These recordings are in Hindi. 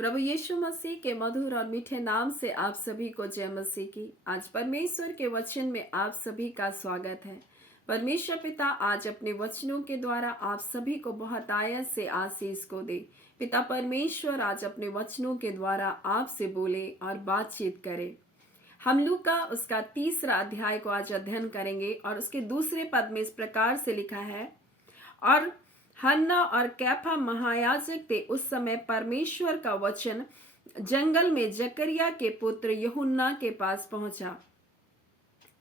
प्रभु यीशु मसीह के मधुर और मीठे नाम से आप सभी को जय मसीह की। आज परमेश्वर के वचन में आप सभी का स्वागत है। परमेश्वर पिता आज अपने वचनों के द्वारा आप सभी को बहुत आयत से आशीष को दे। पिता परमेश्वर आज अपने वचनों के द्वारा आपसे बोले और बातचीत करे। हम लूका उसका 3रा अध्याय को आज अध्ययन करेंगे और उसके दूसरे पद में इस प्रकार से लिखा है, और हन्ना और कैफा महायाजक थे। उस समय परमेश्वर का वचन जंगल में जकरिया के पुत्र यूहन्ना के पास पहुंचा।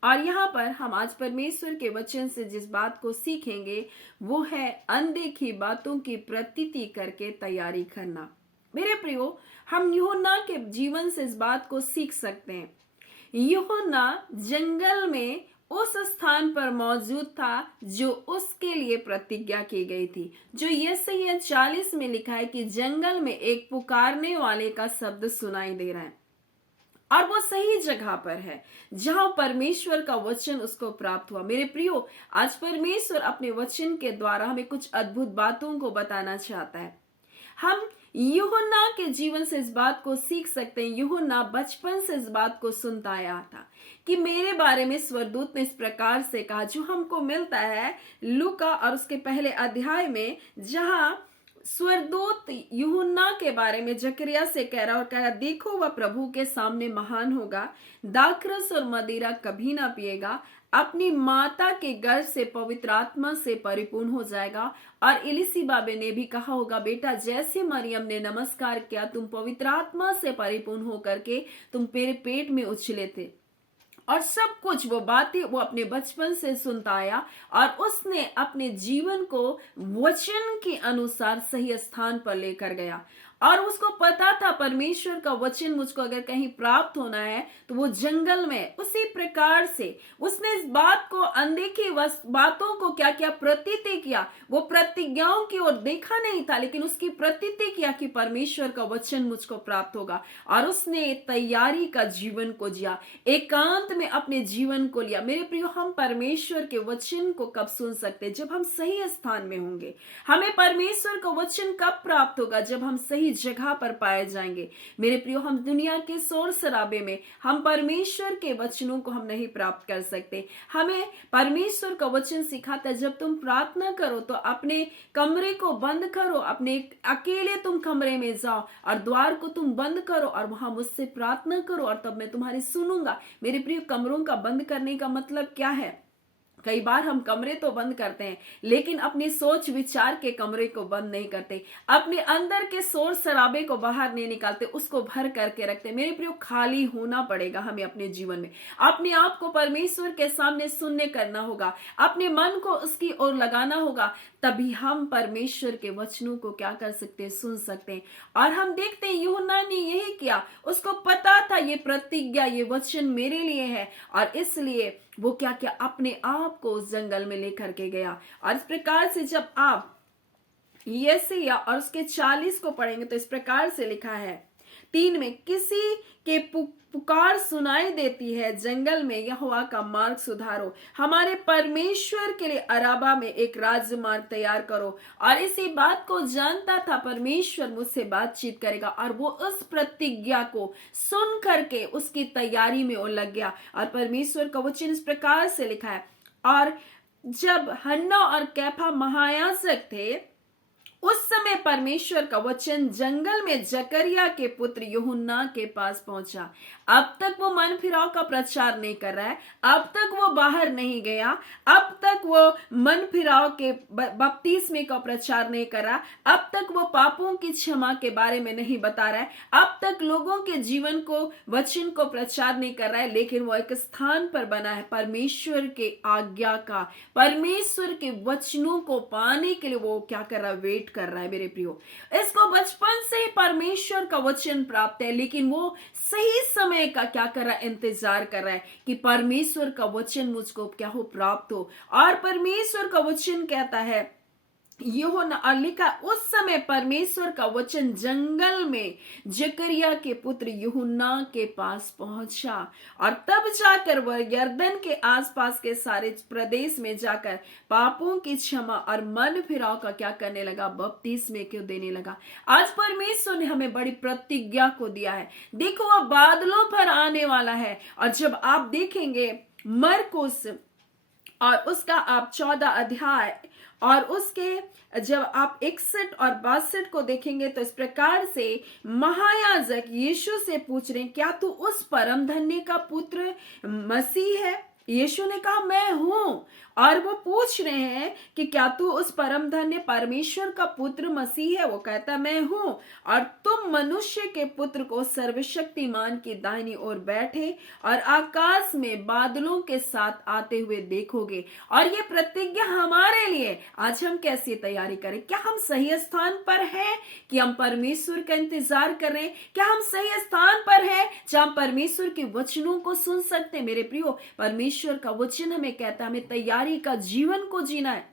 और यहाँ पर हम आज परमेश्वर के वचन से जिस बात को सीखेंगे वो है अनदेखी बातों की प्रतीति करके तैयारी करना। मेरे प्रियो, हम यूहन्ना के जीवन से इस बात को सीख सकते हैं। यूहन्ना जंगल में उस स्थान पर मौजूद था जो उसके लिए प्रतिज्ञा की गई थी, जो यशायाह 40 में लिखा है कि जंगल में एक पुकारने वाले का शब्द सुनाई दे रहा है। और वो सही जगह पर है जहां परमेश्वर का वचन उसको प्राप्त हुआ। मेरे प्रियो, आज परमेश्वर अपने वचन के द्वारा हमें कुछ अद्भुत बातों को बताना चाहता है। हम यूहन्ना के जीवन से इस बात को सीख सकते हैं। यूहन्ना बचपन से इस बात को सुनता आया था कि मेरे बारे में स्वर्गदूत ने इस प्रकार से कहा, जो हमको मिलता है लूका और उसके पहले अध्याय में, जहां स्वर्गदूत यूहन्ना के बारे में जकरिया से कह रहा और कह रहा, देखो वह प्रभु के सामने महान होगा, दाखरस और मदिरा कभी ना पिएगा, अपनी माता के गर्भ से पवित्र आत्मा से परिपूर्ण हो जाएगा। और इलिसिबाबे ने भी कहा होगा, बेटा जैसे मरियम ने नमस्कार किया, तुम पवित्र आत्मा से परिपूर्ण होकर के तुम मेरे पेट में उछले थे। और सब कुछ वो बातें वो अपने बचपन से सुनता आया और उसने अपने जीवन को वचन के अनुसार सही स्थान पर लेकर गया। और उसको पता था परमेश्वर का वचन मुझको अगर कहीं प्राप्त होना है तो वो जंगल में। उसी प्रकार से उसने इस बात को अनदेखी बातों को क्या क्या प्रतीति किया। वो प्रतिज्ञाओं की ओर देखा नहीं था, लेकिन उसकी प्रतीति किया कि परमेश्वर का वचन मुझको प्राप्त होगा। और उसने तैयारी का जीवन को जिया, एकांत में अपने जीवन को लिया। मेरे प्रियो, हम परमेश्वर के वचन को कब सुन सकते? जब हम सही स्थान में होंगे। हमें परमेश्वर का वचन कब प्राप्त होगा? जब हम सही जगह पर पाए जाएंगे। मेरे प्रियो, हम दुनिया के शोर शराबे में हम परमेश्वर के वचनों को हम नहीं प्राप्त कर सकते। हमें परमेश्वर का वचन सिखाता है, जब तुम प्रार्थना करो तो अपने कमरे को बंद करो, अपने अकेले तुम कमरे में जाओ और द्वार को तुम बंद करो और वहां मुझसे प्रार्थना करो और तब मैं तुम्हारी सुनूंगा। मेरे प्रियो, कमरों का बंद करने का मतलब क्या है? कई बार हम कमरे तो बंद करते हैं, लेकिन अपनी सोच विचार के कमरे को बंद नहीं करते, अपने अंदर के शोर शराबे को बाहर नहीं निकालते, उसको भर करके रखते। मेरे प्रियो, खाली होना पड़ेगा हमें अपने जीवन में। अपने आप को परमेश्वर के सामने शून्य करना होगा, अपने मन को उसकी ओर लगाना होगा, तभी हम परमेश्वर के वचनों को क्या कर सकते हैं? सुन सकते हैं। और हम देखते हैं यूहन्ना ने यही किया। उसको पता था ये प्रतिज्ञा, ये वचन मेरे लिए है, और इसलिए वो क्या क्या अपने आप को उस जंगल में लेकर के गया। और इस प्रकार से जब आप यशायाह और उसके 40 को पढ़ेंगे तो इस प्रकार से लिखा है 3 में, किसी के पुकार सुनाई देती है, जंगल में यहोवा का मार्ग सुधारो, हमारे परमेश्वर के लिए अराबा में एक राजमार्ग तैयार करो। और इसी बात को जानता था परमेश्वर मुझसे बातचीत करेगा, और वो उस प्रतिज्ञा को सुन करके उसकी तैयारी में वो लग गया। और परमेश्वर का वचन इस प्रकार से लिखा है, और जब हन्ना और कैफा महायाजक थे उस समय परमेश्वर का वचन जंगल में जकरिया के पुत्र यूहन्ना के पास पहुंचा। अब तक वो मन फिराव का प्रचार नहीं कर रहा है, अब तक वो बाहर नहीं गया, अब तक वो मन फिराव के बपतिस्मे का प्रचार नहीं कर रहा, अब तक वो पापों की क्षमा के बारे में नहीं बता रहा है, अब तक लोगों के जीवन को वचन को प्रचार नहीं कर रहा है, लेकिन वो एक स्थान पर बना है परमेश्वर के आज्ञा का, परमेश्वर के वचनों को पाने के लिए वो क्या कर रहा है? वेट कर रहा है। मेरे प्रियो, इसको बचपन से ही परमेश्वर का वचन प्राप्त है, लेकिन वो सही समय का क्या कर रहा है? इंतजार कर रहा है कि परमेश्वर का वचन मुझको क्या हो? प्राप्त हो। और परमेश्वर का वचन कहता है यूहन्ना और लिखा, उस समय परमेश्वर का वचन जंगल में जकरिया के पुत्र यूहन्ना के पास पहुंचा, और तब जाकर वह यरदन के आसपास के सारे प्रदेश में जाकर पापों की क्षमा और मन फिराव का क्या करने लगा, बपतिस्मे क्यों देने लगा। आज परमेश्वर ने हमें बड़ी प्रतिज्ञा को दिया है। देखो वह बादलों पर आने वाला है, और जब आप देखेंगे मरकुस और उसका आप 14 अध्याय और उसके जब आप 61 और 62 को देखेंगे तो इस प्रकार से महायाजक यीशु से पूछ रहे हैं, क्या तू उस परम धन्य का पुत्र मसीह है? यीशु ने कहा, मैं हूं। और वो पूछ रहे हैं कि क्या तू उस परम धन्य परमेश्वर का पुत्र मसीह है? वो कहता, मैं हूं। और तुम मनुष्य के पुत्र को सर्वशक्तिमान की दाहिनी ओर बैठे और आकाश में बादलों के साथ आते हुए देखोगे। और ये प्रतिज्ञा हमारे लिए। आज हम कैसी तैयारी करें? क्या हम सही स्थान पर हैं कि हम परमेश्वर का इंतजार कर रहे हैं? क्या हम सही स्थान पर हैं जहां परमेश्वर के वचनों को सुन सकते हैं? मेरे प्रियो, परमेश्वर का वचन हमें कहता है हमें तैयारी का जीवन को जीना है।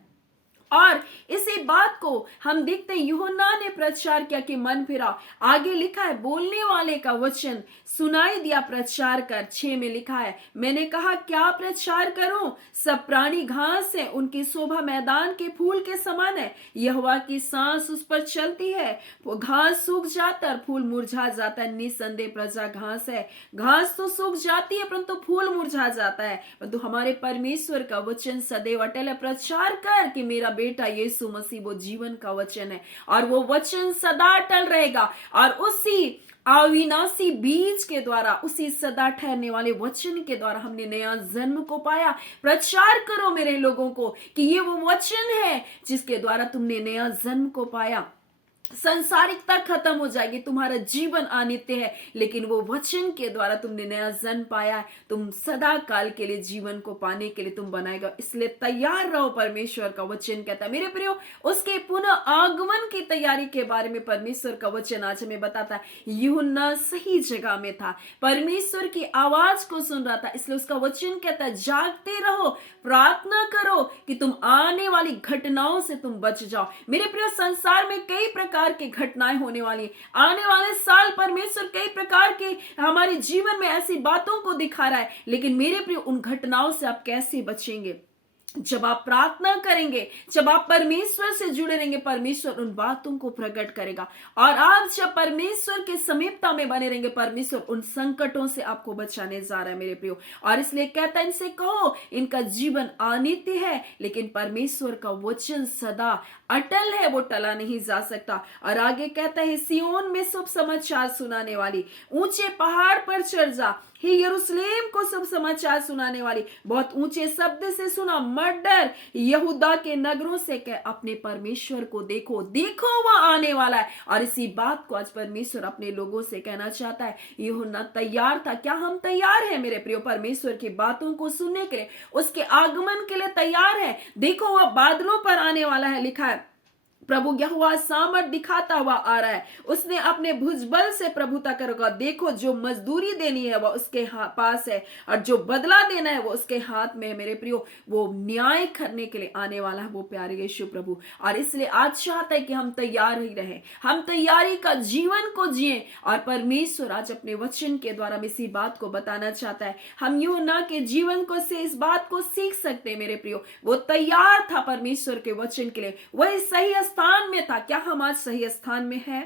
और इसी बात को हम देखते हैं, यूहन्ना ने प्रचार किया कि मन फिरा। आगे लिखा है, बोलने वाले का वचन सुनाई दिया, प्रचार कर। 6 में लिखा है, मैंने कहा क्या प्रचार करूं? सब प्राणी घास है, उनकी शोभा मैदान के फूल के समान है। यहोवा की सांस उस पर चलती है, वो घास सूख जाता है, फूल मुरझा जाता है। निसंदेह प्रजा घास है, घास तो सूख जाती है परंतु फूल मुरझा जाता है, परंतु हमारे परमेश्वर का वचन सदैव अटल है। प्रचार कर कि मेरा बेटा यीशु मसीह वो जीवन का वचन है, और वो वचन सदा अटल रहेगा। और उसी अविनाशी बीज के द्वारा, उसी सदा ठहरने वाले वचन के द्वारा हमने नया जन्म को पाया। प्रचार करो मेरे लोगों को कि ये वो वचन है जिसके द्वारा तुमने नया जन्म को पाया। संसारिकता खत्म हो जाएगी, तुम्हारा जीवन अनित्य है, लेकिन वो वचन के द्वारा तुमने नया जन्म पाया है। तुम सदा काल के लिए जीवन को पाने के लिए तुम बनाएगा, इसलिए तैयार रहो। परमेश्वर का वचन कहता है मेरे प्रियो, उसके पुनः आगमन की तैयारी के बारे में परमेश्वर का वचन आज हमें बताता है। यूहन्ना सही जगह में था, परमेश्वर की आवाज को सुन रहा था, इसलिए उसका वचन कहता है जागते रहो, प्रार्थना करो कि तुम आने वाली घटनाओं से तुम बच जाओ। मेरे प्रियो, संसार में कई प्रकार की घटनाएं होने वाली हैं। आने वाले साल परमेश्वर कई प्रकार के हमारे जीवन में ऐसी बातों को दिखा रहा है, लेकिन मेरे प्रिय उन घटनाओं से आप कैसे बचेंगे? जब आप प्रार्थना करेंगे, जब आप परमेश्वर से जुड़े रहेंगे, परमेश्वर उन बातों को प्रकट करेगा। और आप जब परमेश्वर के समीपता में बने रहेंगे, परमेश्वर उन संकटों से आपको बचाने जा रहा है मेरे प्रियो। और इसलिए कहता है इनसे कहो, इनका जीवन अनित्य है, लेकिन परमेश्वर का वचन सदा अटल है, वो टला नहीं जा सकता। और आगे कहता है, सियोन में शुभ समाचार सुनाने वाली, ऊंचे पहाड़ पर चढ़ जा, हे यरूशलेम को शुभ समाचार सुनाने वाली, बहुत ऊंचे शब्द से सुना, मत डर, यहूदा के नगरों से कह अपने परमेश्वर को देखो, देखो वह आने वाला है। और इसी बात को आज परमेश्वर अपने लोगों से कहना चाहता है। यूहन्ना तैयार था, क्या हम तैयार हैं मेरे प्रियो परमेश्वर की बातों को सुनने के लिए, उसके आगमन के लिए तैयार है? देखो वह बादलों पर आने वाला है, लिखा है प्रभु यहोवा सामर्थ दिखाता हुआ आ रहा है, उसने अपने भुजबल से प्रभुता करेगा। देखो जो मजदूरी देनी है वह उसके पास है, और जो बदला देना है वो उसके हाथ में है। मेरे प्रियो, वो न्याय करने के लिए आने वाला है वो प्यारे यीशु प्रभु। और इसलिए आज चाहता है कि हम तैयार ही रहे, हम तैयारी का जीवन को जिए। और परमेश्वर आज अपने वचन के द्वारा इसी बात को बताना चाहता है। हम यूहन्ना के जीवन को से इस बात को सीख सकते हैं मेरे प्रियो। वो तैयार था परमेश्वर के वचन के लिए, वही सही स्थान में था। क्या हम आज सही स्थान में हैं?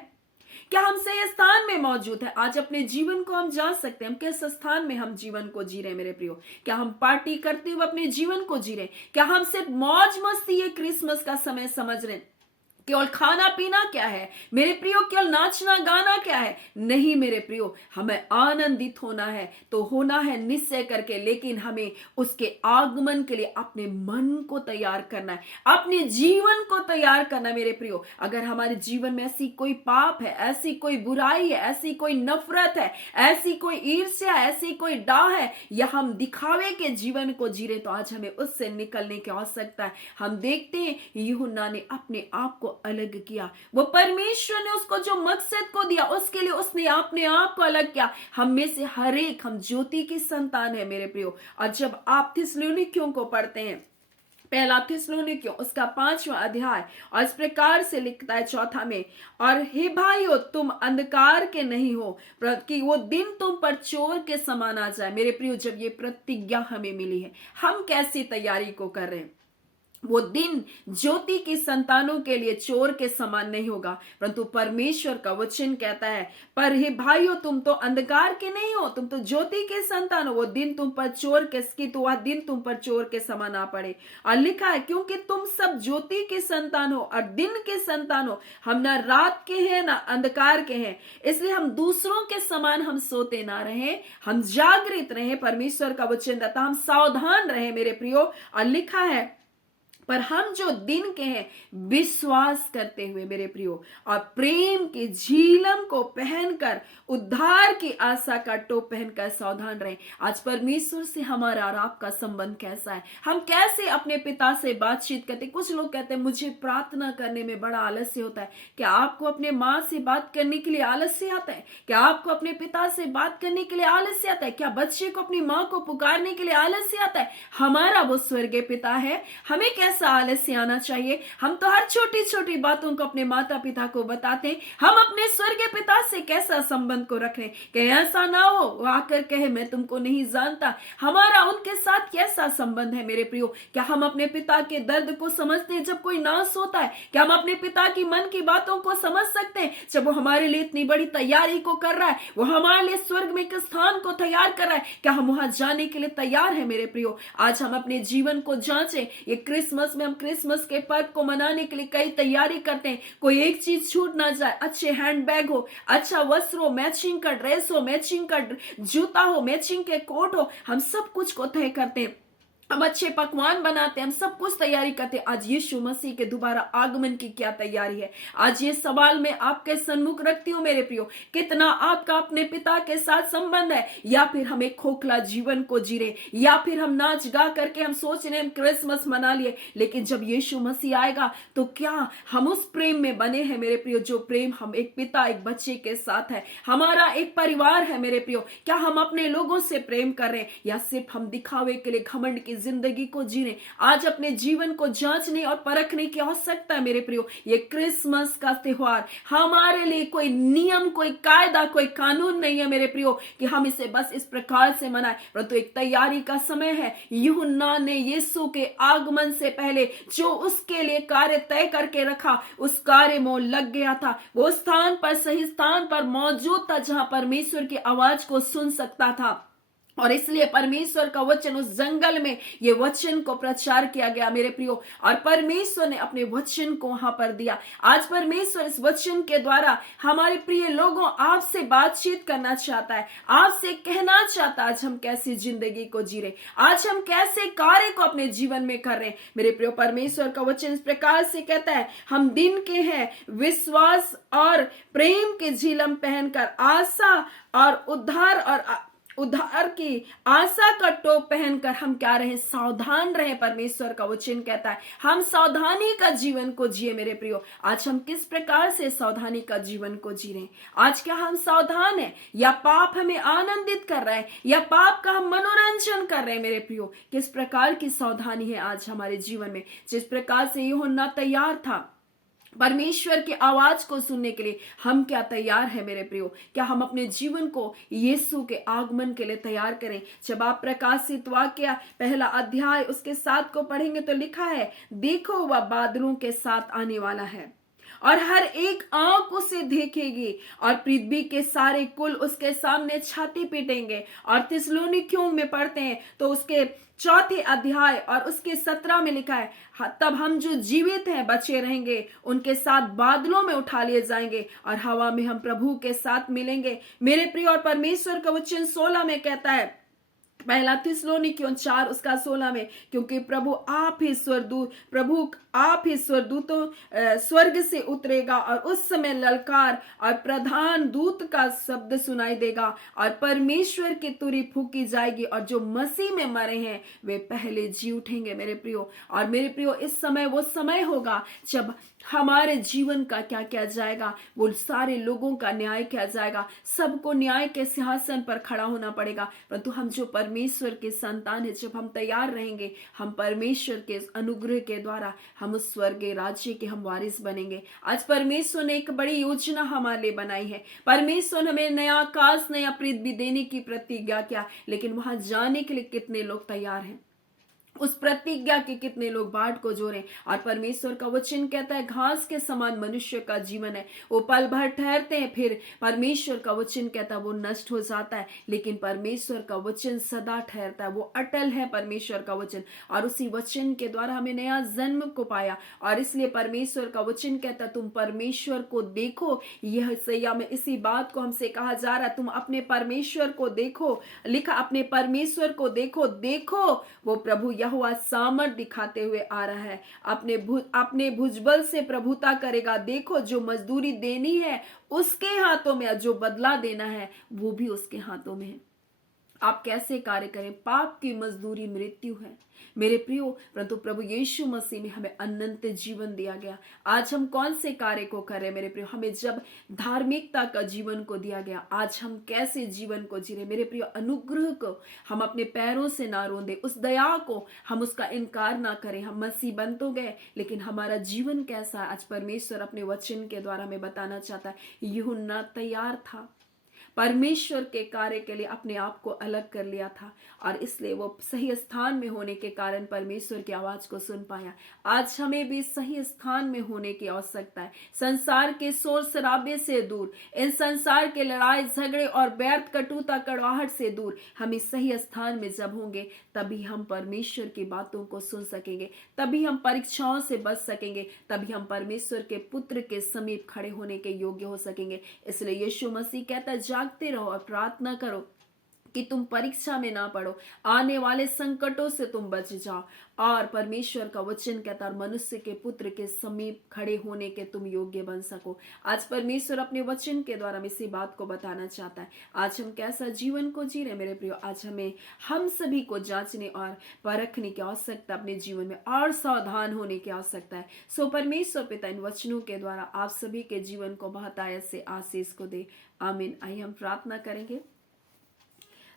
क्या हम सही स्थान में मौजूद है? आज अपने जीवन को हम जान सकते हैं हम किस स्थान में हम जीवन को जी रहे हैं मेरे प्रियो। क्या हम पार्टी करते हुए अपने जीवन को जी रहे हैं? क्या हम सिर्फ मौज मस्ती ये क्रिसमस का समय समझ रहे हैं? केवल खाना पीना क्या है मेरे प्रियो? केवल नाचना गाना क्या है? नहीं मेरे प्रियो, हमें आनंदित होना है तो होना है निश्चय करके, लेकिन हमें उसके आगमन के लिए अपने मन को तैयार करना है, अपने जीवन को तैयार करना है मेरे प्रियो। अगर हमारे जीवन में ऐसी कोई पाप है, ऐसी कोई बुराई है, ऐसी कोई नफरत है, ऐसी कोई ईर्ष्या, ऐसी कोई डाह है, या हम दिखावे के जीवन को जी रहे, तो आज हमें उससे निकलने की आवश्यकता है। हम देखते हैं यूहन्ना ने अपने आप को अलग किया, वो परमेश्वर ने उसको जो मकसद को दिया उसके लिए उसने अपने आप को अलग किया। हम में से हर एक हम ज्योति की संतान है मेरे प्रियो। और जब आप थिस्सलुनीकियों को पढ़ते हैं, पहला थिस्सलुनीकियों उसका 5वां अध्याय, और इस प्रकार से लिखता है 4 में, और हे भाइयों तुम अंधकार के नहीं हो कि वो दिन तुम पर चोर के समान आ जाए। मेरे प्रियो, जब ये प्रतिज्ञा हमें मिली है, हम कैसी तैयारी को कर रहे हैं? वो दिन ज्योति की संतानों के लिए चोर के समान नहीं होगा, परंतु परमेश्वर का वचन कहता है, पर हे भाइयों तुम तो अंधकार के नहीं हो, तुम तो ज्योति के संतान हो। वो दिन तुम पर चोर के तो वह दिन तुम पर चोर के समान आ पड़े। और लिखा है, क्योंकि तुम सब ज्योति के संतान हो और दिन के संतान हो, हम ना रात के हैं ना अंधकार के हैं, इसलिए हम दूसरों के समान हम सोते ना रहे, हम जागृत रहे। परमेश्वर का वचन देता हम सावधान रहे मेरे प्रियो। और लिखा है, पर हम जो दिन के हैं विश्वास करते हुए मेरे प्रियो और प्रेम की झीलम को पहनकर उद्धार की आशा का टोप पहनकर सावधान रहे। आज परमेश्वर से हमारा और आपका संबंध कैसा है? हम कैसे अपने पिता से बातचीत करते? कुछ लोग कहते हैं मुझे प्रार्थना करने में बड़ा आलस्य होता है। क्या आपको अपने माँ से बात करने के लिए आलस्य आता है? क्या आपको अपने पिता से बात करने के लिए आलस्य आता है? क्या बच्चे को अपनी माँ को पुकारने के लिए आलस्य आता है? हमारा वो स्वर्गीय पिता है, हमें कैसा आलस्य आना चाहिए? हम तो हर छोटी छोटी बातों को अपने माता पिता को बताते हैं। हम अपने स्वर्गीय पिता से कैसा संबंध को रख रहे हैं? कि ऐसा ना हो वो आकर कहे मैं तुमको नहीं जानता। हमारा उनके साथ कैसा संबंध है मेरे प्रियो? क्या हम अपने पिता के दर्द को समझते हैं जब कोई नाश होता है? क्या हम अपने पिता की मन की बातों को समझ सकते हैं जब वो हमारे लिए इतनी बड़ी तैयारी को कर रहा है, वो हमारे लिए स्वर्ग में एक स्थान को तैयार कर रहा है? क्या हम वहां जाने के लिए तैयार है मेरे प्रियो? आज हम अपने जीवन को जांचें। ये क्रिसमस में हम क्रिसमस के पर्व को मनाने के लिए कई तैयारी करते हैं, कोई एक चीज छूट ना जाए। अच्छे हैंडबैग हो, अच्छा वस्त्र हो, मैचिंग का ड्रेस हो, मैचिंग का जूता हो, मैचिंग के कोट हो, हम सब कुछ को तय करते हैं। हम अच्छे पकवान बनाते हैं, हम सब कुछ तैयारी करते हैं। आज यीशु मसीह के दोबारा आगमन की क्या तैयारी है? आज ये सवाल मैं आपके सन्मुख रखती हूँ मेरे प्रियो, कितना आपका अपने पिता के साथ संबंध है? या फिर हम एक खोखला जीवन को जी रहे, या फिर हम नाच गा करके हम सोच रहे हैं क्रिसमस मना लिए, लेकिन जब यीशु मसीह आएगा तो क्या हम उस प्रेम में बने हैं मेरे प्रियो? जो प्रेम हम एक पिता एक बच्चे के साथ है, हमारा एक परिवार है मेरे प्रियो। क्या हम अपने लोगों से प्रेम कर रहे हैं, या सिर्फ हम दिखावे के लिए घमंड की जिंदगी को जी रहे? आज अपने जीवन को जांचने और परखने की आवश्यकता है मेरे प्रियो। ये क्रिसमस का त्योहार हमारे लिए कोई नियम, कोई कायदा, कोई कानून नहीं है मेरे प्रियो कि हम इसे बस इस प्रकार से मनाएं, परंतु एक तैयारी का समय है। यूहन्ना ने यीशु के आगमन से पहले जो उसके लिए कार्य तय करके रखा, उस कार्य में लग गया था। वो स्थान पर, सही स्थान पर मौजूद था जहां परमेश्वर की आवाज को सुन सकता था, और इसलिए परमेश्वर का वचन उस जंगल में ये वचन को प्रचार किया गया मेरे प्रियो, और परमेश्वर ने अपने वचन को वहां पर दिया। आज परमेश्वर इस वचन के द्वारा हमारे प्रिय लोगों आपसे बातचीत करना चाहता है, आपसे कहना चाहता है आज हम कैसी जिंदगी को जी रहे, आज हम कैसे कार्य को अपने जीवन में कर रहे हैं मेरे प्रियो। परमेश्वर का वचन इस प्रकार से कहता है, हम दिन के हैं विश्वास और प्रेम के झिलम पहनकर आशा और उद्धार की आशा का टोप पहनकर हम क्या रहे? सावधान रहे। परमेश्वर का वचन कहता है हम सावधानी का जीवन को जिए मेरे प्रियो। आज हम किस प्रकार से सावधानी का जीवन को जी रहे हैं? आज क्या हम सावधान हैं, या पाप हमें आनंदित कर रहा है, या पाप का हम मनोरंजन कर रहे हैं मेरे प्रियो? किस प्रकार की सावधानी है आज हमारे जीवन में? जिस प्रकार से यूहन्ना तैयार था परमेश्वर की आवाज को सुनने के लिए, हम क्या तैयार है मेरे प्रियो? क्या हम अपने जीवन को यीशु के आगमन के लिए तैयार करें? जब आप प्रकाशित वाक्य 1 अध्याय उसके 7 को पढ़ेंगे तो लिखा है, देखो वह बादलों के साथ आने वाला है और हर एक आंख उसे देखेगी और पृथ्वी के सारे कुल उसके सामने छाती पीटेंगे। और थिस्सलुनीकियों में पढ़ते हैं तो उसके 4 अध्याय और उसके 17 में लिखा है, तब हम जो जीवित हैं बचे रहेंगे उनके साथ बादलों में उठा लिए जाएंगे और हवा में हम प्रभु के साथ मिलेंगे मेरे प्रिय। और परमेश्वर का वचन 16 में कहता है, 1 थिस्सलुनीकियों 4 उसका 16 में, क्योंकि प्रभु आप ही स्वर्गदूतों स्वर्ग से उतरेगा और उस समय ललकार और प्रधान दूत का शब्द सुनाई देगा और परमेश्वर की तुरी फूकी जाएगी और जो मसीह में मरे हैं वे पहले जी उठेंगे मेरे प्रियो। और मेरे प्रियो इस समय वो समय होगा जब हमारे जीवन का क्या किया जाएगा, वो सारे लोगों का न्याय किया जाएगा, सबको न्याय के सिंहासन पर खड़ा होना पड़ेगा। परंतु हम जो परमेश्वर के संतान है, जब हम तैयार रहेंगे, हम परमेश्वर के अनुग्रह के द्वारा हम उस स्वर्गीय राज्य के हम वारिस बनेंगे। आज परमेश्वर ने एक बड़ी योजना हमारे लिए बनाई है। परमेश्वर ने हमें नया आकाश नया पृथ्वी देने की प्रतिज्ञा किया, लेकिन वहां जाने के लिए कितने लोग तैयार हैं, उस प्रतिज्ञा के कितने लोग बाट को जोड़े। और परमेश्वर का वचन कहता है घास के समान मनुष्य का जीवन है, वो पल भर ठहरते हैं, फिर परमेश्वर का वचन कहता है वो नष्ट हो जाता है, लेकिन परमेश्वर का वचन सदा ठहरता है, वो अटल है परमेश्वर का वचन। और उसी वचन के द्वारा हमें नया जन्म को पाया, और इसलिए परमेश्वर का वचन कहता है तुम परमेश्वर को देखो। यह सैया में इसी बात को हमसे कहा जा रहा है, तुम अपने परमेश्वर को देखो, लिखा अपने परमेश्वर को देखो, देखो वो प्रभु यहोवा सामर्थ दिखाते हुए आ रहा है, अपने भुजबल से प्रभुता करेगा। देखो जो मजदूरी देनी है उसके हाथों में, जो बदला देना है वो भी उसके हाथों में है। आप कैसे कार्य करें, पाप की मजदूरी मृत्यु है मेरे प्रियो, परंतु प्रभु यीशु मसीह में हमें अनंत जीवन दिया गया। आज हम कौन से कार्य को करें मेरे प्रियो, हमें जब धार्मिकता का जीवन को दिया गया, आज हम कैसे जीवन को जी रहे मेरे प्रियो। अनुग्रह को हम अपने पैरों से ना रोंदे, उस दया को हम उसका इनकार ना करें। हम मसीह बन तो गए, लेकिन हमारा जीवन कैसा है आज परमेश्वर अपने वचन के द्वारा हमें बताना चाहता है। यूहन्ना तैयार था, परमेश्वर के कार्य के लिए अपने आप को अलग कर लिया था, और इसलिए वो सही स्थान में होने के कारण परमेश्वर की आवाज को सुन पाया। आज हमें भी सही स्थान में होने की आवश्यकता है, संसार के शोर शराबे से दूर, इन संसार के लड़ाई झगड़े और व्यर्थ कटुता कड़वाहट से दूर हम इस सही स्थान में जब होंगे, तभी हम परमेश्वर की बातों को सुन सकेंगे, तभी हम परीक्षाओं से बच सकेंगे, तभी हम परमेश्वर के पुत्र के समीप खड़े होने के योग्य हो सकेंगे। इसलिए यीशु मसीह कहता है जागते रहो और प्रार्थना करो कि तुम परीक्षा में ना पड़ो, आने वाले संकटों से तुम बच जाओ, और परमेश्वर का वचन कहता है मनुष्य के पुत्र के समीप खड़े होने के तुम योग्य बन सको। आज परमेश्वर अपने वचन के द्वारा इसी बात को बताना चाहता है। आज हम कैसा जीवन को जी रहे मेरे प्रियो, आज हम सभी को जांचने और परखने की आवश्यकता, अपने जीवन में और सावधान होने की आवश्यकता है। सो परमेश्वर पिता इन वचनों के द्वारा आप सभी के जीवन को बहुतायत से आशीष को दे। आमीन। आइए हम प्रार्थना करेंगे।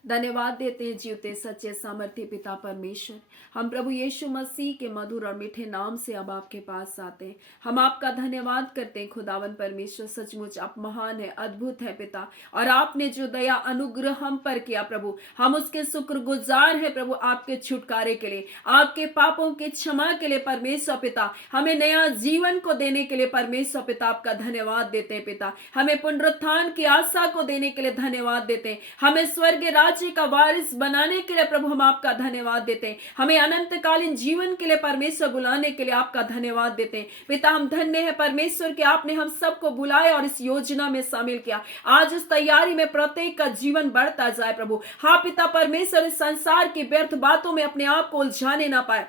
धन्यवाद देते हैं जीवते सच्चे सामर्थ्य पिता परमेश्वर, हम प्रभु यीशु मसीह के मधुर और मीठे नाम से अब आपके पास आते हैं। हम आपका धन्यवाद करते हैं खुदावन परमेश्वर, सचमुच आप महान है, अद्भुत है पिता, और आपने जो दया अनुग्रह हम पर किया प्रभु, हम उसके शुक्रगुजार है प्रभु, आपके छुटकारे के लिए, आपके पापों के क्षमा के लिए परमेश्वर पिता, हमें नया जीवन को देने के लिए परमेश्वर पिता आपका धन्यवाद देते हैं पिता, हमें पुनरुत्थान की आशा को देने के लिए धन्यवाद देते हैं, हमें स्वर्ग राज्य का वारिस बनाने के लिए प्रभु हम आपका धन्यवाद देते हैं, हमें अनंतकालीन जीवन के लिए परमेश्वर बुलाने के लिए आपका धन्यवाद देते हैं पिता। हम धन्य है परमेश्वर कि आपने हम सबको बुलाया और इस योजना में शामिल किया। आज इस तैयारी में प्रत्येक का जीवन बढ़ता जाए प्रभु। हाँ पिता परमेश्वर, इस संसार की व्यर्थ बातों में अपने आप को उलझाने ना पाए,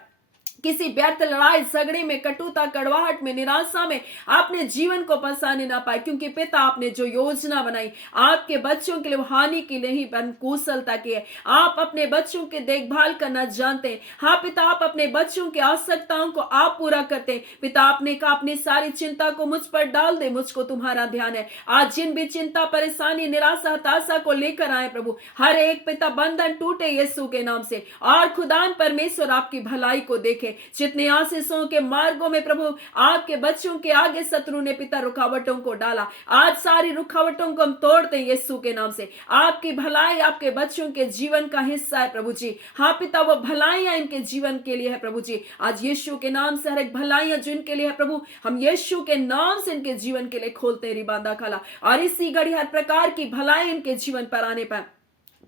किसी व्यर्थ लड़ाई झगड़े में, कटुता कड़वाहट में, निराशा में आपने जीवन को फंसाने ना पाए, क्योंकि पिता आपने जो योजना बनाई आपके बच्चों के लिए हानि की नहीं बन कुशलता की है। आप अपने बच्चों के देखभाल करना जानते हैं। हाँ पिता, आप अपने बच्चों की आवश्यकताओं को आप पूरा करते हैं पिता। आपने कहा अपनी सारी चिंता को मुझ पर डाल दे, मुझको तुम्हारा ध्यान है। आज जिन भी चिंता परेशानी निराशा हताशा को लेकर आए प्रभु, हर एक पिता बंधन टूटे यीशु के नाम से, और खुदान परमेश्वर आपकी भलाई को देखे। जितने आशीषों के मार्गों में प्रभु आपके बच्चों के आगे शत्रु ने पिता रुकावटों को डाला, आज सारी रुकावटों को हम तोड़ते हैं यीशु के नाम से। आपकी भलाई आपके बच्चों के जीवन का हिस्सा है प्रभु जी। हाँ पिता, वो भलाइयां इनके जीवन के लिए है प्रभु जी। आज यीशु के नाम से हर एक भलाइयां जिनके लिए है प्रभु, हम यीशु के नाम से इनके जीवन के लिए खोलते हैं रिबांदा खाला, और इसी घड़ी हर प्रकार की भलाई इनके जीवन पर आने पाए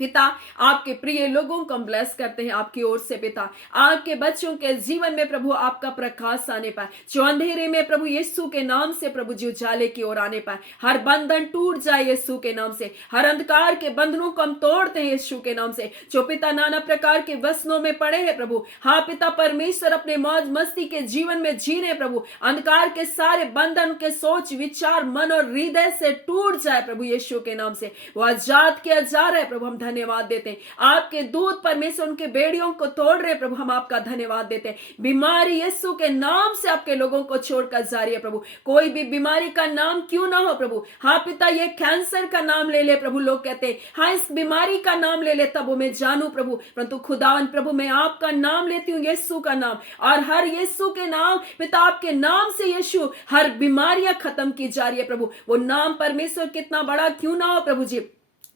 पिता। आपके प्रिय लोगों को हम ब्लेस करते हैं आपकी ओर से पिता। आपके बच्चों के जीवन में प्रभु आपका प्रकाश आने पाए, जो अंधेरे में प्रभु यीशु के नाम से प्रभु जी उजाले की ओर आने पाए, हर बंधन टूट जाए यीशु के नाम से, हर अंधकार के बंधनों को हम तोड़ते हैं यीशु के नाम से। जो पिता नाना प्रकार के व्यसनों में पड़े हैं प्रभु, हाँ पिता परमेश्वर अपने मौज मस्ती के जीवन में जी रहे प्रभु, अंधकार के सारे बंधन के सोच विचार मन और हृदय से टूट जाए प्रभु यीशु के नाम से, वो आजाद किया जा रहा है प्रभु। हम धन्यवाद देते हैं। आपके दूत परमेश्वर उनके बेड़ियों को तोड़ रहे प्रभु, हम आपका धन्यवाद देते हैं। बीमारी यीशु के नाम से आपके लोगों को छोड़कर जा रही है प्रभु। कोई भी बीमारी का नाम क्यों ना हो प्रभु, हाँ पिता, ये कैंसर का नाम ले ले प्रभु, लोग कहते हैं हाँ इस बीमारी का नाम ले ले तब वो मैं जानू प्रभु, परंतु खुदावन प्रभु मैं आपका नाम लेती हूँ, यीशु का नाम, और हर यीशु के नाम पिता, आपके नाम से यीशु हर बीमारियां खत्म की जा रही है प्रभु। वो नाम परमेश्वर कितना बड़ा क्यों ना हो प्रभु जी,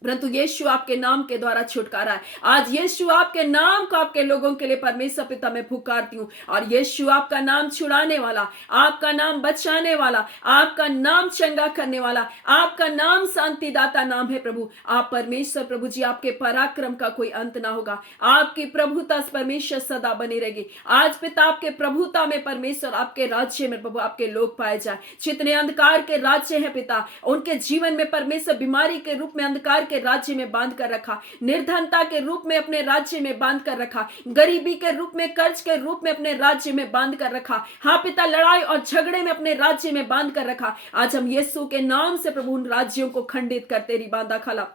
परंतु यीशु आपके नाम के द्वारा छुटकारा है। आज यीशु आपके नाम को आपके लोगों के लिए परमेश्वर पिता मैं पुकारती हूँ, और यीशु आपका नाम छुड़ाने वाला, आपका नाम बचाने वाला, आपका नाम चंगा करने वाला, आपका नाम शांतिदाता नाम है प्रभु। आप परमेश्वर प्रभु जी, आपके पराक्रम का कोई अंत ना होगा, आपकी प्रभुता परमेश्वर सदा बनी रहेगी। आज पिता आपके प्रभुता में परमेश्वर, आपके राज्य में प्रभु आपके लोग पाए जाए। जितने अंधकार के राज्य है पिता, उनके जीवन में परमेश्वर बीमारी के रूप में अंधकार के राज्य में बांध कर रखा, निर्धनता के रूप में अपने राज्य में बांध कर रखा, गरीबी के रूप में, कर्ज के रूप में अपने राज्य में बांध कर रखा, हाँ पिता लड़ाई और झगड़े में अपने राज्य में बांध कर रखा। आज हम यीशु के नाम से प्रभु उन राज्यों को खंडित करते रिबांदा खला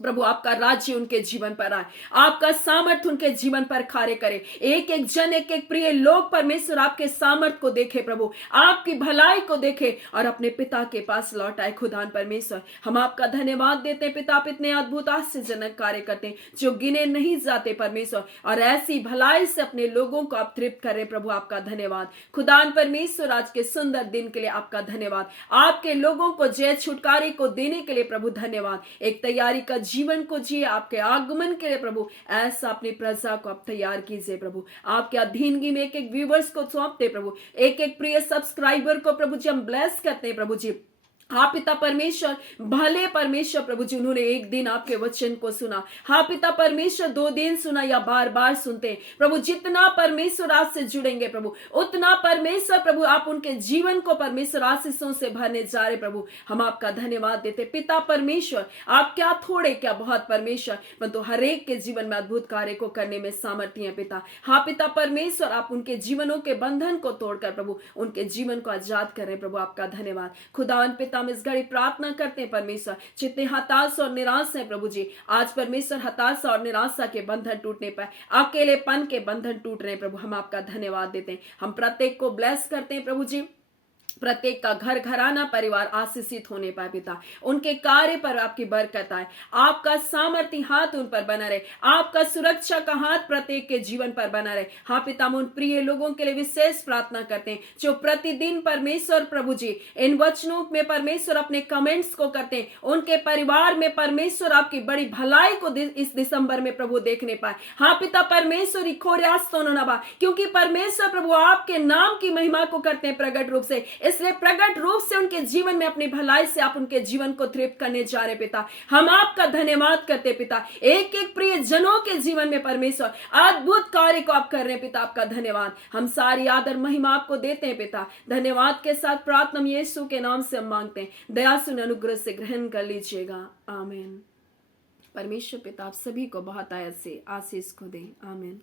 प्रभु, आपका राज्य उनके जीवन पर आए, आपका सामर्थ उनके जीवन पर कार्य करे। एक एक जन, एक एक प्रिय लोग परमेश्वर आपके सामर्थ को देखे प्रभु, आपकी भलाई को देखे और अपने पिता के पास लौट आए। खुदान परमेश्वर हम आपका धन्यवाद देते हैं पिता, आप इतने अद्भुत आश्चर्यजनक कार्य करते हैं जो गिने नहीं जाते परमेश्वर, और ऐसी भलाई से अपने लोगों को आप तृप्त करें प्रभु। आपका धन्यवाद खुदान परमेश्वर, आज के सुंदर दिन के लिए आपका धन्यवाद, आपके लोगों को जय छुटकारे को देने के लिए प्रभु धन्यवाद। एक तैयारी का जीवन को जिए आपके आगमन के लिए प्रभु, ऐसा अपनी प्रजा को आप तैयार कीजिए प्रभु। आपके अधीनगी में एक एक व्यूवर्स को सौंपते प्रभु, एक एक प्रिय सब्सक्राइबर को प्रभु जी हम ब्लेस करते हैं प्रभु जी। हाँ पिता परमेश्वर, भले परमेश्वर प्रभु जी उन्होंने एक दिन आपके वचन को सुना, हाँ पिता परमेश्वर 2 दिन सुना या बार बार सुनते हैं प्रभु, जितना परमेश्वर आज से जुड़ेंगे प्रभु, उतना परमेश्वर प्रभु आप उनके जीवन को परमेश्वर आशीषों से भरने जा रहे प्रभु। हम आपका धन्यवाद देते पिता परमेश्वर, आप क्या थोड़े क्या बहुत परमेश्वर, परंतु हर एक के जीवन में अद्भुत कार्य को करने में सामर्थ्य है पिता। हाँ पिता परमेश्वर, आप उनके जीवनों के बंधन को तोड़कर प्रभु उनके जीवन को आजाद करें प्रभु। आपका धन्यवाद खुदावन पिता, हम इस घड़ी प्रार्थना करते हैं परमेश्वर, जितने हताश और निराश हैं प्रभु जी, आज परमेश्वर हताशा और निराशा के बंधन टूटने पर, अकेलेपन के बंधन टूट रहे हैं प्रभु, हम आपका धन्यवाद देते हैं। हम प्रत्येक को ब्लेस करते हैं प्रभु जी, प्रत्येक का घर घराना परिवार आशीषित होने पाए पिता, उनके कार्य पर आपकी बरकत आए, आपका सामर्थ्य हाथ उन पर बना रहे, आपका सुरक्षा का हाथ प्रत्येक के जीवन पर बना रहे। हाँ पिता, हम उन प्रिय लोगों के लिए विशेष प्रार्थना करते हैं जो प्रतिदिन परमेश्वर प्रभु जी इन वचनों में परमेश्वर अपने कमेंट्स को करते हैं, उनके परिवार में परमेश्वर आपकी बड़ी भलाई को इस दिसंबर में प्रभु देखने पाए। हाँ पिता परमेश्वर, क्योंकि परमेश्वर प्रभु आपके नाम की महिमा को करते हैं प्रकट रूप से, इसलिए प्रकट रूप से उनके जीवन में अपनी भलाई से आप उनके जीवन को तृप्त करने जा रहे पिता। हम आपका धन्यवाद करते पिता, एक एक प्रिय जनों के जीवन में परमेश्वर अद्भुत कार्य को आप कर रहे हैं पिता। आपका धन्यवाद, हम सारी आदर महिमा आपको देते हैं पिता। धन्यवाद के साथ प्रार्थना यीशु के नाम से हम मांगते हैं, दया सुन अनुग्रह से ग्रहण कर लीजिएगा, आमीन। परमेश्वर पिता आप सभी को बहुत आयत से आशीष को दे, आमीन।